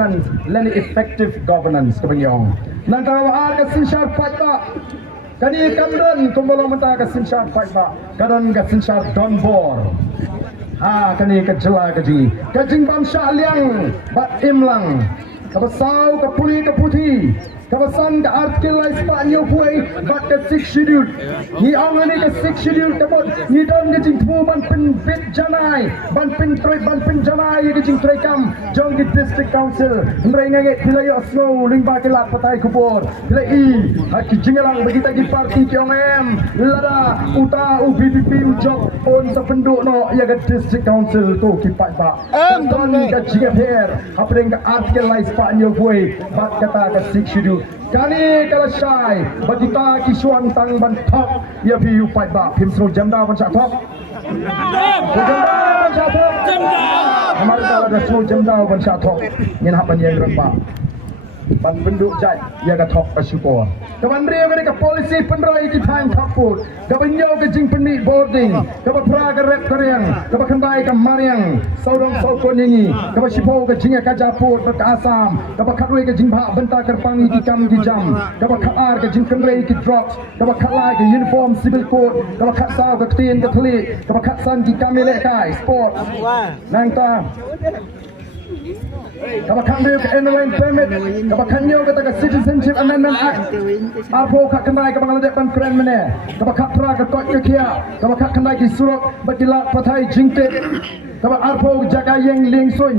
governance dan effective governance kebanyakan. Nang kawaan ke sinsyar paita. Kani kamdan kumbolo menta ke sinsyar paita. Karon ke sinsyar donbor. Kani ke jela kaji. Kajing bangsa liang bat imlang. Kabasau ke puli ke putih. Kawasan ke artikel lain Spanyol puai bat ke 6 schedule. Ni awak ni ke 6 schedule kabut. Ni don ke jing tu ban pen bit janai, ban pen janai ke jing kam. Jong ke district council. Mereka ngai pilih yo snow limba ke lat patai kubur. Pilih I hak jingalang bagi tagi parti KOM. Lada uta UBPP ujok on sependuk no ya ke district council tu kipat pak. Don ke jing her. Apa dengan artikel lain Spanyol puai bat kata ke 6 schedule. Kali kalau syai bagi ta kisuan tang ban top ya bi upai ba phim sro jamda ban sa top jamda ban sa top hamaरे ta ada sro jamda ban sa top ngin hap ban yang ramba ban penduk jai ya ka top asyukur kawan rio ke polisi penrai ki thang thaput ka banyo ke jing penik boarding ka pra ka rep karyang ka khandai ka mariang saudong saukon ni ka sipo ke jing ka japut ka asam ka khatwei ke jing bha benta kerpangi ki kam ki jam ka khaar ke jing kanrei ki drops ka khatlai ke uniform civil code ka khatsau ke tin ke thli ka khatsan ki kamile kai sport nang ta Kapa kandiyo ke enrollment permit, kapa kanyo kata ke citizenship amendment act. Arpo kak kendai ke Bangladesh ban keren mene, kapa kak pra ke kot ke kia, kapa kak kendai ke surok batilat patai jingtit, kapa arpo jaga yang ling soin,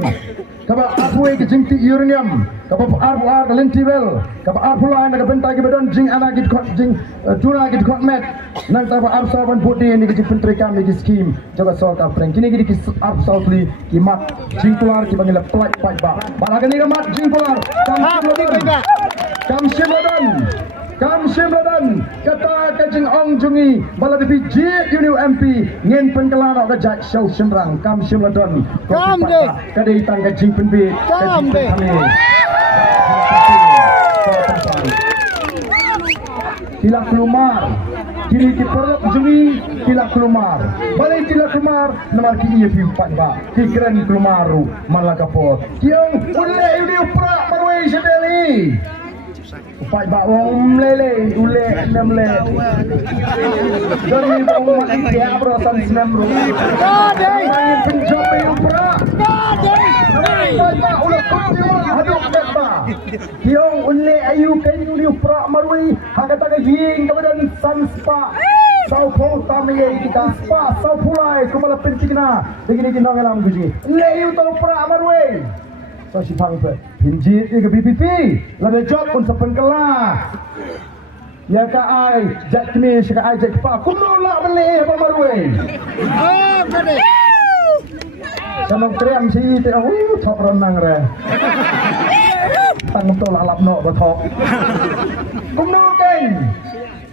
kapa arpo ke jingtit uranium, kapa arpo ke lentivel, kapa arpo lain ke bentai ke badan jing anak ke kot jing tuna ke kot met, nang kapa arpo ban putih ni ke jing penteri kami ke skim jaga soal kapren. Kini ke arpo sautli ki mat jing keluar ki bangila pelak pai ba. Balagan ni mat jing keluar. Kam Shimladan kata kajing ong jungi bala di jit UNU MP ngin penkelan ke jat show Shimrang kam Shimladan kam de kadai tang kajing penbi kam de Tilak kelumar kini ki perut jungi tilak kelumar balai tilak kelumar nomor ki ia pi 4 ba ki keren kelumaru malakapot kiong ulle udi upra marwei sedeli upai ba wong lele ule namle doni bong ya bro san senam bro dai penjob upra dai ulle haduk beta kiong ulle ayu kan udi upra marwei hagata ga hing kemudian san spa sau pau tamai kita spa sau pulai kumala pentingna begini kita ngalam guji leu tau pra marwei so si phang pe hinjit ke BPP la job pun sepen kelas ya ka ai jat kini ka ai jat pa kumula beli apa marwei kade samang krem si te thok renang re tang tol alap no ba thok kumno ken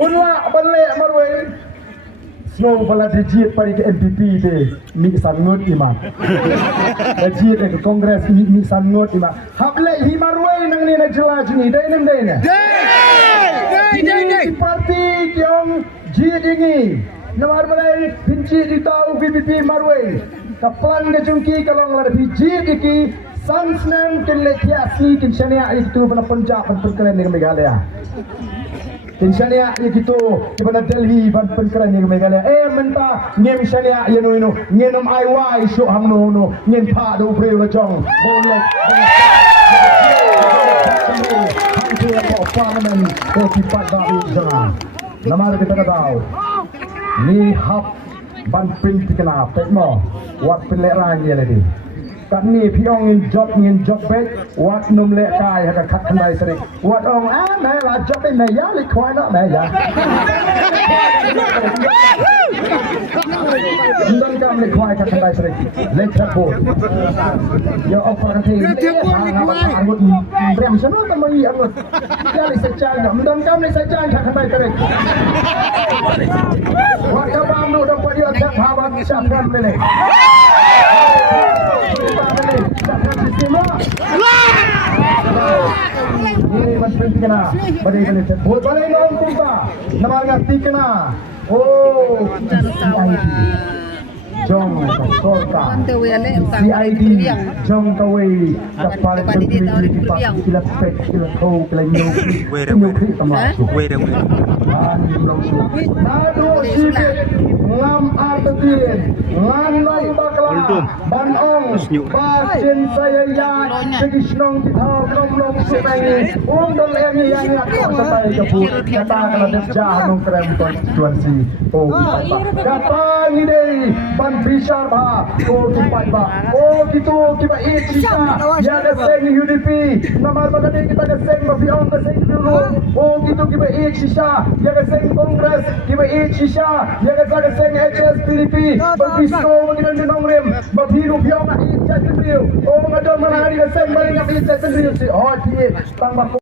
unla beli marwei Snow bala dijit pari ke MPP te mi sangut iman. Dijit ke Kongres mi sangut iman. Hable himarwei nang ni na jela jini dai nang dai ne. Dai. Parti kyong jit ini. Namar balai pinci di tau BPP marwei. Kaplan ke jungki kalong la dijit iki sansnan ken lekiasi ken shania itu bana Punjab perkara ni Meghalaya. Insyaallah gitu di mana Delhi ban penkeran yang Meghalaya menta ngem syania yenu ngenom IY syuk hamno no ngen pa do breu jong boleh hantu apa parlimen ko tipat baru jangan nama kita tahu ni hap ban pentikna pekmo wat peleran ye lagi kat ni piong ngin job back wat num le kai ha khat khandai sari wat ong me la job me ya li khoi na me ya ndon kam le khoi khat khandai sari le khat bo yo op kan thi angut rem sano ta mai angut ya li sa chan ndon kam le sa chan khat khandai sari wat ka bam do dong pa dia thak ha ba cham ram le ini masih kena pada ini sebut boleh ngomong kumpa nama ngerti kena oh Jong Solta CID Jong Kawai Kapal Terpilih di Pak Kilap Pek Kilap Kau Kilap Nyuki Termasuk Nado Sikit Ngam Artetin Ngam Nong Bakla Ban Ong Basin Saya Ya Segis Nong Kitau Nong Nong Sebengi Undang Emi Yang Akan Sampai Keput Kata Kalau Desjah Nong Krem Konstituensi Oh Kata Ngidei Ban Bishar Ba Oh Kipai Ba Oh Gitu Kipa Ichika Ya Deseng UDP Nama Bagadi Kita Deseng Mafiong Deseng Dulu Oh Gitu Kipa Ichika Ya Deseng Kongres Kipa Ichika Ya Deseng HSPDP Berbisco Mengenai Dinong Rim Berbiru Biong Ichika Sendiri Oh Mengadol Menangani Deseng Balik Ichika Sendiri Oh Cik Tang Bako